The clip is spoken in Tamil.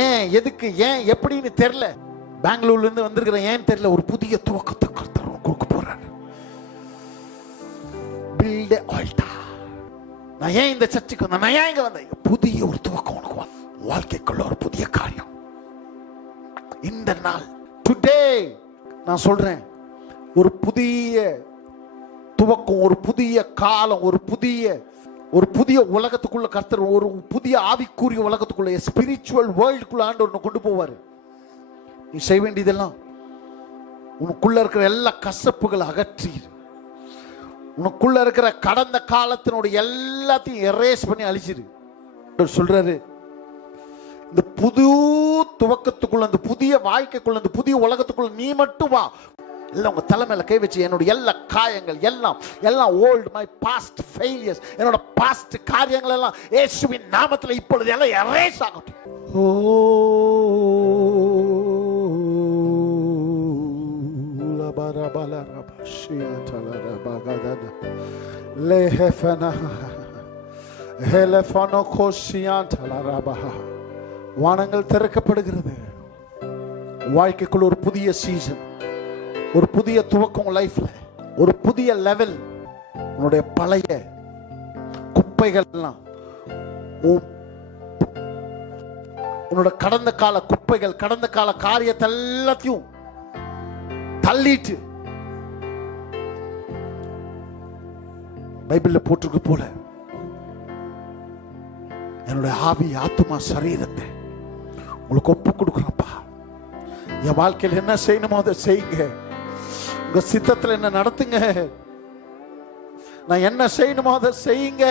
ஏன், எதுக்கு, ஏன், எப்படின்னு தெரியல. பெங்களூர்ல இருந்து வந்திருக்கிறேன், ஏன் தெரியல. ஒரு புதிய துவக்கத்தை கர்த்தர் கொடுக்க போறாரு. பில்ட் ஆல்டா. நான் ஏன் இந்த சர்ச்சுக்கு வந்தேன், நான் ஏன் இங்க வந்தேன்? புதிய ஒரு துவக்கம் உனக்கு, வாழ்க்கைக்குள்ள ஒரு புதிய காரியம். இந்த நாள் டுடே நான் சொல்றேன், ஒரு புதிய துவக்கம், ஒரு புதிய காலம், ஒரு புதிய உலகத்துக்குள்ள கர்த்தர், ஒரு புதிய ஆவிக்குரிய உலகத்துக்குள்ள, ஸ்பிரிச்சுவல் வேர்ல்டுக்குள்ள ஆண்டவர் கொண்டு போவார். நீ செய்ய வேண்டியதெல்லாம், உனக்குள்ள இருக்கிற எல்லா கசப்புகளை அகற்றி, உனக்குள்ள இருக்கிற கடந்த காலத்தினுடைய எல்லாத்தையும் எரேஸ் பண்ணி அழிச்சிரு. சொல்றாரு, இந்த புது துவக்கத்துக்குள்ள, அந்த புதிய வாழ்க்கைக்குள்ள, அந்த புதிய உலகத்துக்குள்ள நீ மட்டும் வா. எல்லாம் உங்க தலைமையில கை வச்சு, என்னோட எல்லா காயங்கள் எல்லாம் ஓல்ட், மை பாஸ்ட் ஃபெயிலியர்ஸ், என்னோட பாஸ்ட் காரியங்கள் எல்லாம் இயேசுவின் நாமத்தில் இப்பொழுது எல்லாம் எரேஸ் ஆகட்டும். ஓ வானங்கள் திறக்கப்படுகிறது. வாழ்க்கைக்குள்ள ஒரு புதிய சீசன், ஒரு புதிய துவக்கம் லைஃப்ல, ஒரு புதிய லெவல். உன்னுடைய பழைய குப்பைகள் எல்லாம், உன்னோட கடந்த கால குப்பைகள், கடந்த கால காரியத்தை எல்லாத்தையும் தள்ளிட்டு, பைபிள்ல போட்டிருக்கு போல, என்னுடைய ஆவி, ஆத்துமா, சரீரத்தை உங்களுக்கு ஒப்பு கொடுக்குறப்பா. என் வாழ்க்கையில் என்ன செய்யணுமோ அதை செய்யுங்க. உங்க சித்தத்தில் என்ன நடத்துங்க. நான் என்ன செய்யணுமோ அதை செய்யுங்க.